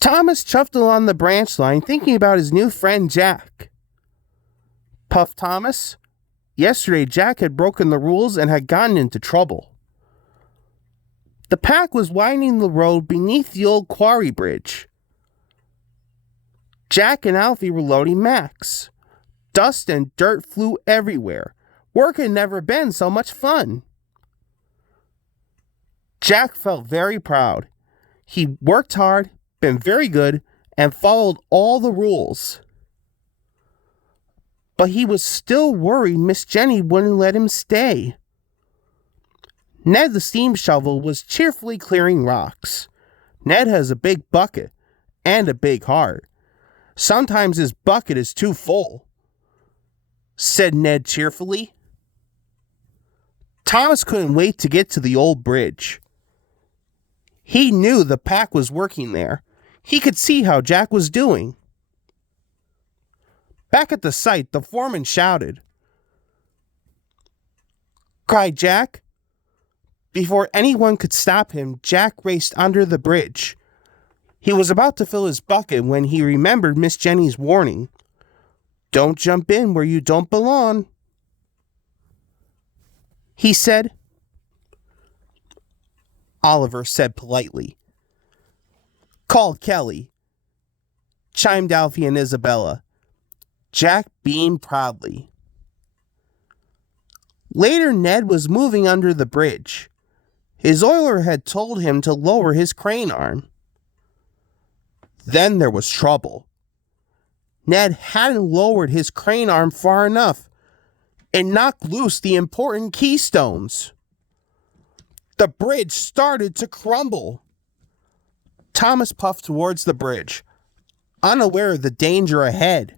Thomas chuffed along the branch line, thinking about his new friend Jack. Puff Thomas. Yesterday, Jack had broken the rules and had gotten into trouble. The pack was winding the road beneath the old quarry bridge. Jack and Alfie were loading Max. Dust and dirt flew everywhere. Work had never been so much fun. Jack felt very proud. He worked hard, been very good, and followed all the rules. But he was still worried Miss Jenny wouldn't let him stay. Ned the steam shovel was cheerfully clearing rocks. Ned has a big bucket and a big heart. Sometimes his bucket is too full, said Ned cheerfully. Thomas couldn't wait to get to the old bridge. He knew the pack was working there. He could see how Jack was doing. Back at the site, the foreman shouted. Cried Jack. Before anyone could stop him, Jack raced under the bridge. He was about to fill his bucket when he remembered Miss Jenny's warning. Don't jump in where you don't belong, he said. Oliver said politely. Call Kelly, chimed Alfie and Isabella. Jack beamed proudly. Later, Ned was moving under the bridge. His oiler had told him to lower his crane arm. Then there was trouble. Ned hadn't lowered his crane arm far enough and knocked loose the important keystones. The bridge started to crumble. Thomas puffed towards the bridge, unaware of the danger ahead.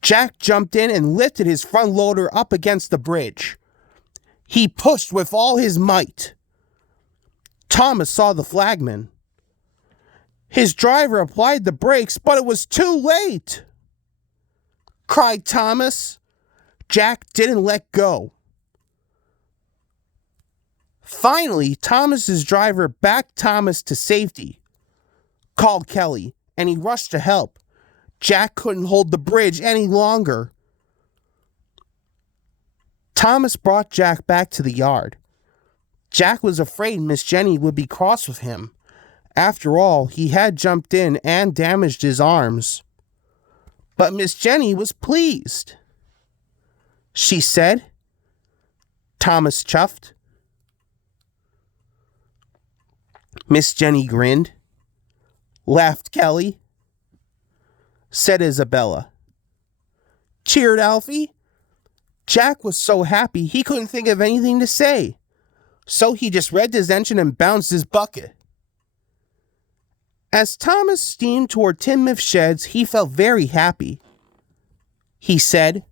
Jack jumped in and lifted his front loader up against the bridge. He pushed with all his might. Thomas saw the flagman. His driver applied the brakes, but it was too late, cried Thomas. Jack didn't let go. Finally, Thomas's driver backed Thomas to safety, called Kelly, and he rushed to help. Jack couldn't hold the bridge any longer. Thomas brought Jack back to the yard. Jack was afraid Miss Jenny would be cross with him. After all, he had jumped in and damaged his arms. But Miss Jenny was pleased. She said. Thomas chuffed. Miss Jenny grinned. Laughed Kelly. Said Isabella. Cheered Alfie. Jack was so happy he couldn't think of anything to say. So he just revved his engine and bounced his bucket. As Thomas steamed toward Tin Myth Sheds, he felt very happy. He said,